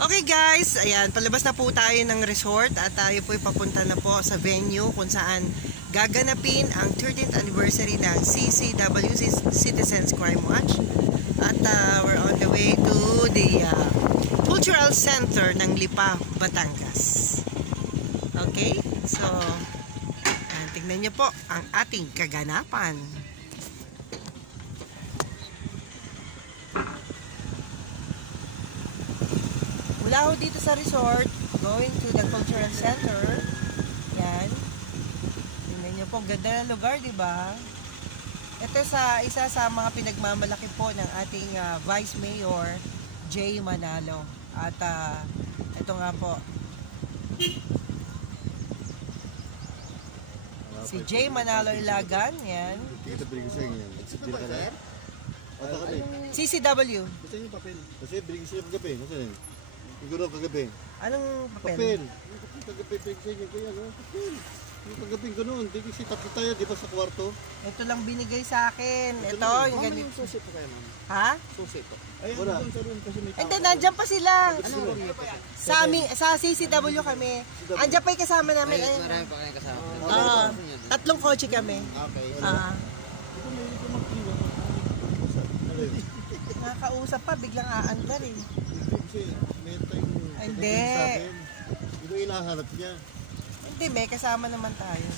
Okay guys, ayan, palabas na po tayo ng resort at tayo po papunta na po sa venue kung saan gaganapin ang 13th anniversary ng CCW, Citizens Crime Watch. At we're on the way to the Cultural Center ng Lipa, Batangas. Okay, so tignan nyo po ang ating kaganapan. Mula ho dito sa resort, going to the Cultural Center. Yan. Tingnan nyo po, ganda ng lugar, di ba? Ito isa sa mga pinagmamalaki po ng ating Vice Mayor, Jay Manalo. At ito nga po, si Jay Manalo Ilagan. Yan. CCW. Gusto niyo papel? Kasi biling siya kagabi. Nasaan yun? Siguro kagabi. Anong papel? Papel. Yung kagabi biling siya niya. Kaya ano? Papel. Yung kagabi gano'n. Hindi kasi tatlo tayo. Di ba sa kwarto? Ito lang binigay sa akin. Ito. Yung ganito. Yung susi po kayo, ma'am? Ha? Susi po. Ay, wala. Kasi may tao. Hindi, nandyan pa sila. Anong Sa CCW kami. Andyan pa yung kasama namin. Ay, marami pa kayong kasama. Tatlong kotse kami. Okay. Nakakausap pa, biglang aandar eh. Kasi may tayong... Hindi. Hindi ko ilahanap niya. Hindi, may kasama naman tayo.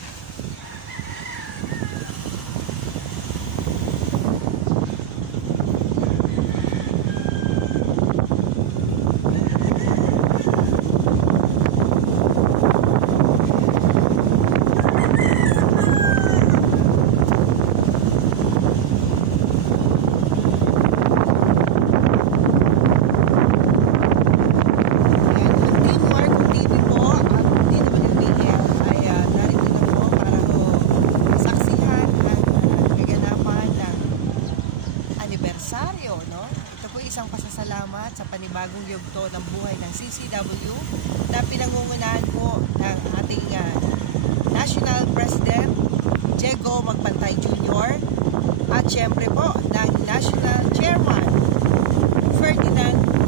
No? Ito po isang pasasalamat sa panibagong yugto ng buhay ng CCW na pinangungunahan po ng ating National President Diego Magpantay Jr. at syempre po ng National Chairman Ferdinand